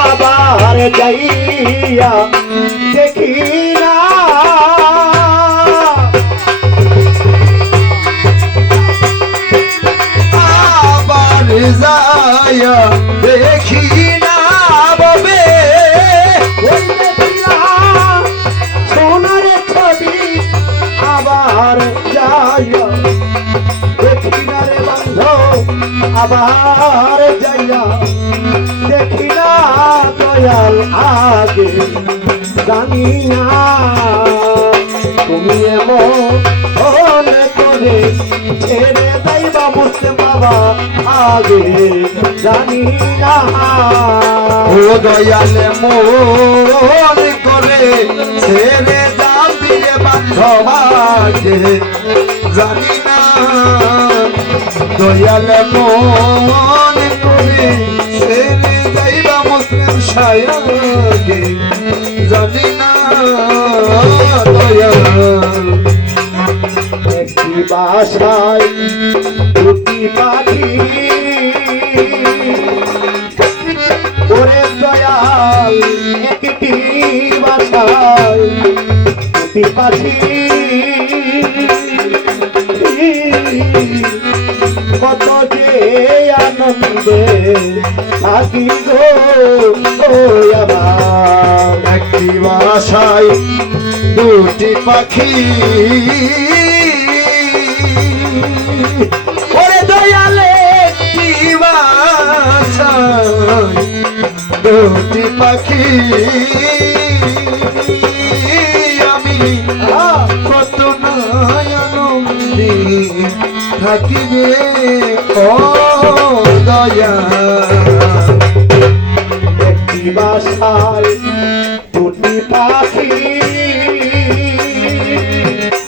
আবার যাইয়া দেখি না আবার যায়া দেখি না ববে সোনার ছবি আবার যাইয়া আবার যাইয়া দেখি না দয়াল আগে জানি না তুমি এমন করে ছেড়ে যাইবা বুঝতে বাবা আগে জানি না ও দয়ালে মন করে ছেড়ে যাবি রে বান্ধবাকে জানি না দয়ালে মন করে ছেড়ে যাইবা মুসলিম সায়াকে। জানি না দয়াল, একটি বাসায় দুটি পাখি। ওরে দয়াল, একটি বাসায় দুটি পাখি। থাকি গো, ও আমার একটি বাসায় দুটি পাখি। ওরে দয়ালে একটি বাসায় দুটি পাখি। আমি কত নয়নন্দী থাকি রে ও দয়া। বাসায় দুটি পাখি।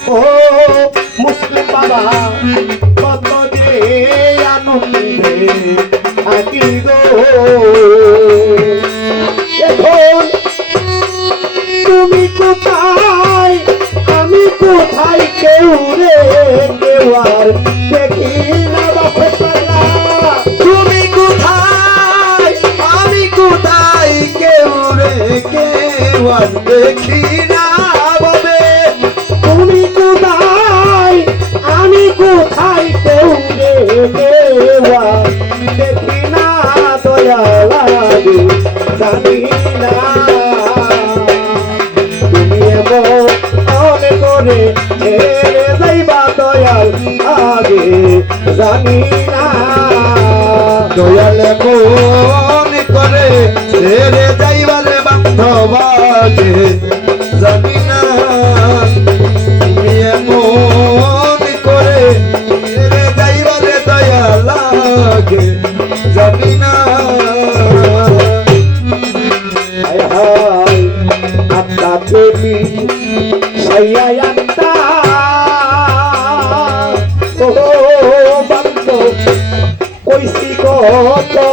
ও মুসলিম বাবা, কত যে আনন্দে থাকি গো। এখন তুমি কোথায়? আমি কোথায়? কেউ রে, কেউ আর আর দেখি না ববে। তুমি কোথায়? আমি কোথায় কেউ দেখি না দয়া লাগে জানি না। তুমি এমন মনে করে ছেড়ে যাইবা দয়াল আগে জানি না। দয়ালে মন করে ছেড়ে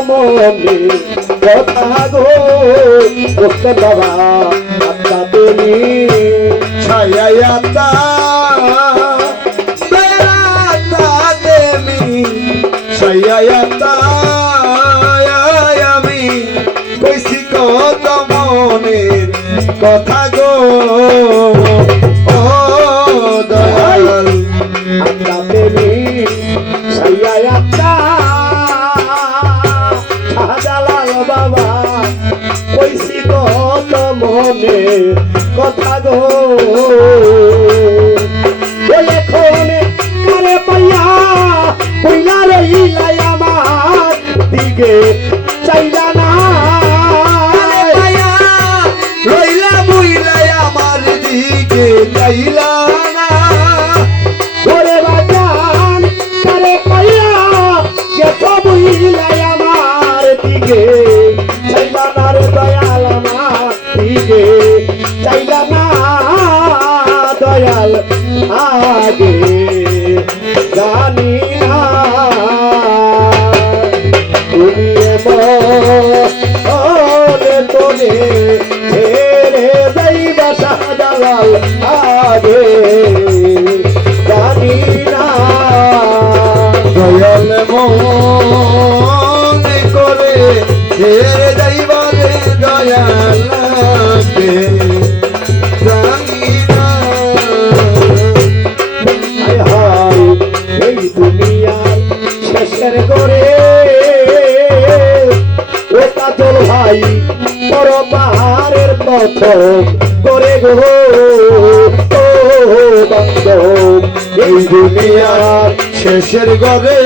মনে কথা গো করতে বাবা আত্মা কত মনের কথা গো দিকে। চাইলা না রে দয়াল আমার দিকে। চাইলা না বছর করে গো বান্ধব এই দুনিয়ার শেষের গড়ে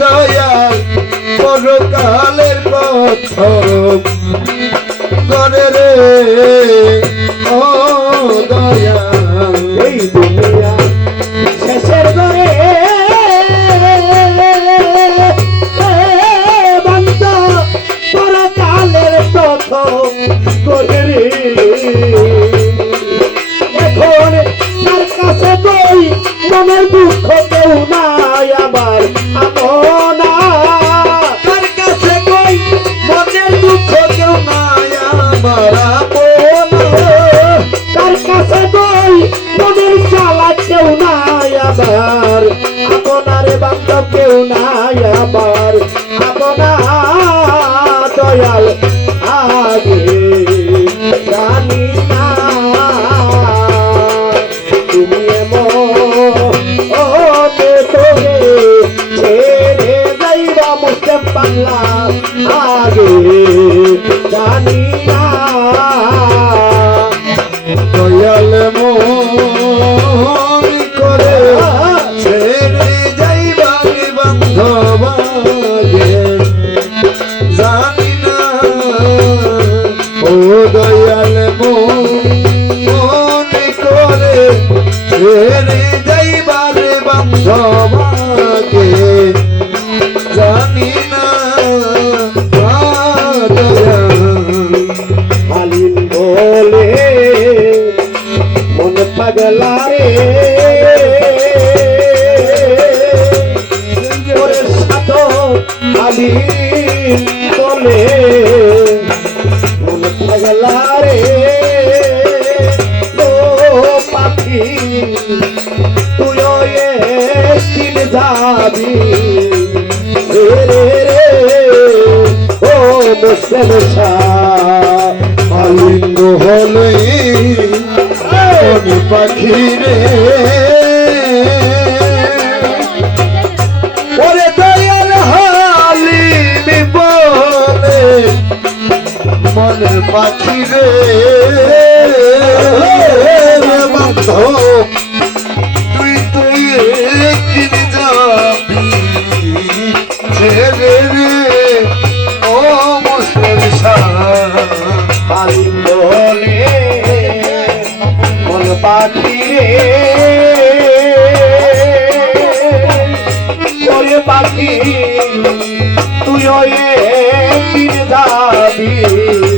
দয়াল পথ করে রে। দয়াল মন করে ছেড়ে যাই বান্ধবা। ব্যবসা মালিন্দ হলে পাখি রে। ওরে পাখি রে। তুই একদিন যাবি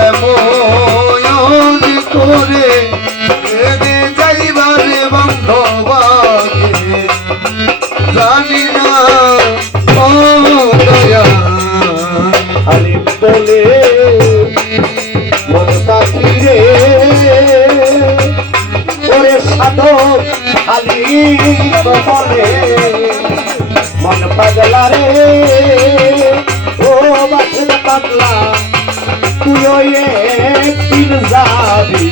করে মন পাগলা রে। ও বাসন পাগলা তুই তিন যাবি